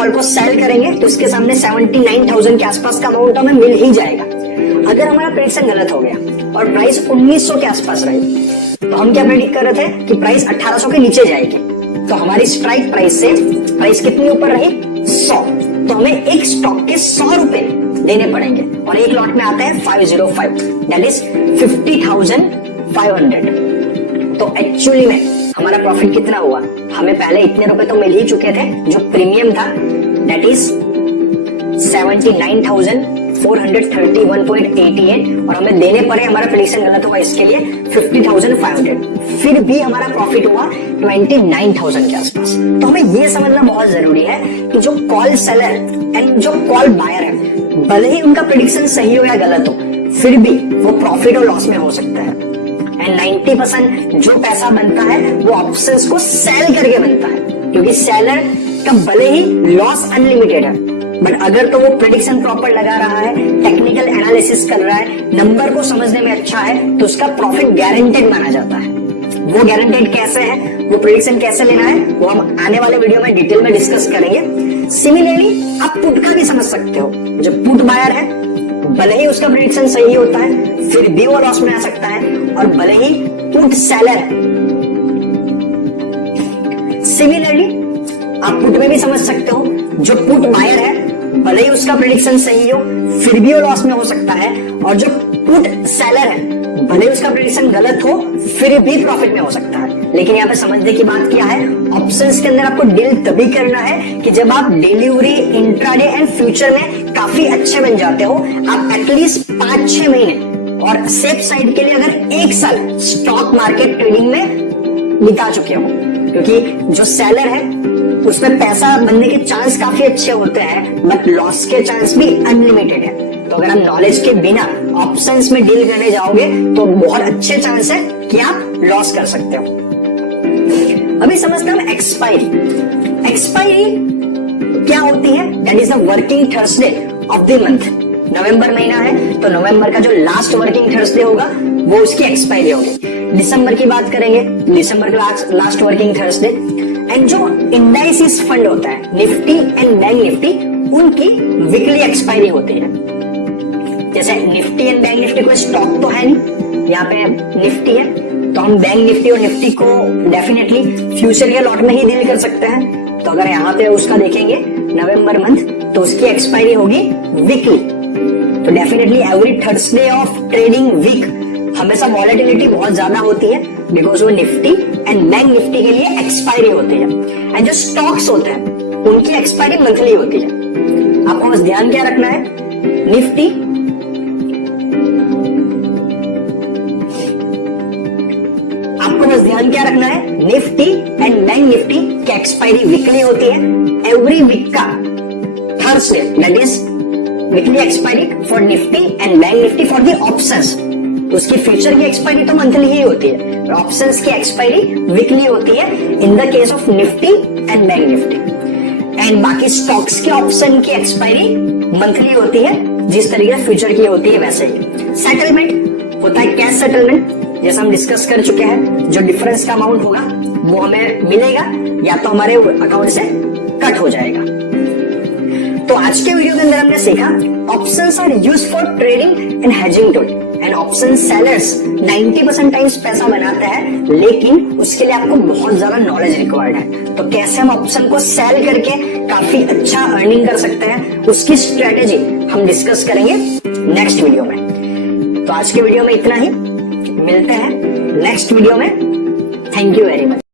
Call को cell करेंगे तो इसके सामने 79,000 के आसपास का अमाउंट हमें मिल ही जाएगा। अगर हमारा प्रेडिक्शन गलत हो गया और प्राइस 1900 के आसपास रही तो हम क्या प्रेडिक्ट कर रहे थे कि प्राइस 1800 के नीचे जाएगी, तो हमारी स्ट्राइक प्राइस से प्राइस कितनी ऊपर रही 100, तो हमें एक स्टॉक के 100 रुपए देने पड़ेंगे और एक लॉट में आता है 505, दैट इज 50,500। तो एक्चुअली में हमारा प्रॉफिट कितना हुआ, हमें पहले इतने रुपए तो मिल ही चुके थे, जो प्रीमियम था दैट इज 79,431.88 और हमें देने पड़े, हमारा प्रेडिक्शन गलत हुआ इसके लिए 50,500, फिर भी हमारा प्रॉफिट हुआ 29,000 के आसपास। तो हमें यह समझना बहुत जरूरी है कि जो कॉल सेलर एंड जो कॉल बायर है, भले ही उनका प्रेडिक्शन सही हो या गलत हो, फिर भी वो प्रॉफिट और लॉस में हो सकता है। एंड 90% जो पैसा बनता है वो ऑप्शंस को सेल करके बनता है, क्योंकि सेलर का भले ही लॉस अनलिमिटेड है, बट अगर तो वो प्रेडिक्शन प्रॉपर लगा रहा है, टेक्निकल एनालिसिस कर रहा है, नंबर को समझने में अच्छा है, तो उसका प्रॉफिट गारंटेड माना जाता है। वो गारंटेड कैसे है, वो प्रेडिक्शन कैसे लेना है, वो हम आने वाले वीडियो में डिटेल में डिस्कस करेंगे। सिमिलरली आप पुट का भी समझ सकते हो, जो पुट बायर है भले ही उसका प्रेडिक्शन सही होता है फिर भी वो लॉस में आ सकता है, और भले ही पुट सेलर, सिमिलरली आप पुट में भी समझ सकते हो, जो पुट बायर है भले ही उसका प्रेडिक्शन सही हो फिर भी वो लॉस में हो सकता है, और जो पुट सेलर है भले ही उसका प्रेडिक्शन गलत हो फिर भी प्रॉफिट में हो सकता है। लेकिन यहाँ पे समझने की बात क्या है, ऑप्शंस के अंदर आपको डील तभी करना है कि जब आप डिलीवरी, इंट्राडे एंड फ्यूचर में काफी अच्छे बन जाते हो। आप एटलीस्ट 5-6 महीने और सेफ साइड के लिए अगर 1 साल स्टॉक मार्केट ट्रेडिंग में बिता चुके हो, क्योंकि जो सेलर है उसमें पैसा बनने के चांस काफी अच्छे होते हैं, बट लॉस के चांस भी अनलिमिटेड है। तो अगर आप नॉलेज के बिना ऑप्शंस में डील करने जाओगे तो बहुत अच्छे चांस है कि आप लॉस कर सकते हो। अभी समझते हैं एक्सपायरी। एक्सपायरी क्या होती है, that is the working Thursday of the month. नवंबर महीना है तो नवंबर का जो लास्ट वर्किंग थर्सडे होगा वो उसकी एक्सपायरी होगी। दिसंबर की बात करेंगे, दिसंबर का लास्ट वर्किंग थर्सडे। एंड जो इंडाइसिस फंड होता है, निफ्टी एंड बैंक निफ्टी, उनकी वीकली एक्सपायरी होती है। जैसे निफ्टी एंड बैंक निफ्टी कोई स्टॉक तो है नहीं, यहाँ पे निफ्टी है तो हम बैंक निफ्टी और निफ्टी को डेफिनेटली फ्यूचर के लॉट में ही डील कर सकते हैं। तो अगर यहाँ पे उसका देखेंगे नवंबर मंथ, तो उसकी एक्सपायरी होगी वीकली। तो definitely every Thursday of trading week हमेशा वॉलेटिलिटी बहुत ज्यादा होती है, बिकॉज वो निफ्टी एंड बैंक निफ्टी के लिए एक्सपायरी होती है। एंड जो स्टॉक्स होते हैं उनकी एक्सपायरी मंथली होती है। आपको बस ध्यान क्या रखना है, निफ्टी ध्यान क्या रखना है, निफ्टी एंड बैंक निफ्टी की एक्सपायरी वीकली होती है। एवरी वीक का Thursday that is weekly expiry for Nifty and bank Nifty for the options. उसकी फ्यूचर की एक्सपायरी तो मंथली ही होती है, ऑप्शंस की एक्सपायरी वीकली होती है in the case of Nifty and bank Nifty. And बाकी स्टॉक्स के ऑप्शन की एक्सपायरी मंथली होती है, जिस तरीके से फ्यूचर की होती है वैसे ही। सेटलमेंट होता है कैश सेटलमेंट, जैसा हम डिस्कस कर चुके हैं। जो डिफरेंस का अमाउंट होगा वो हमें मिलेगा या तो हमारे अकाउंट से कट हो जाएगा। तो आज के वीडियो के अंदर हमने सीखा options are used for trading and hedging tool, and option sellers 90% times पैसा बनाते हैं, लेकिन उसके लिए आपको बहुत ज्यादा नॉलेज रिक्वायर्ड है। तो कैसे हम ऑप्शन को सेल करके काफी अच्छा अर्निंग कर सकते हैं, उसकी स्ट्रेटेजी हम डिस्कस करेंगे नेक्स्ट वीडियो में। तो आज के वीडियो में इतना ही, मिलते हैं नेक्स्ट वीडियो में। Thank you very much.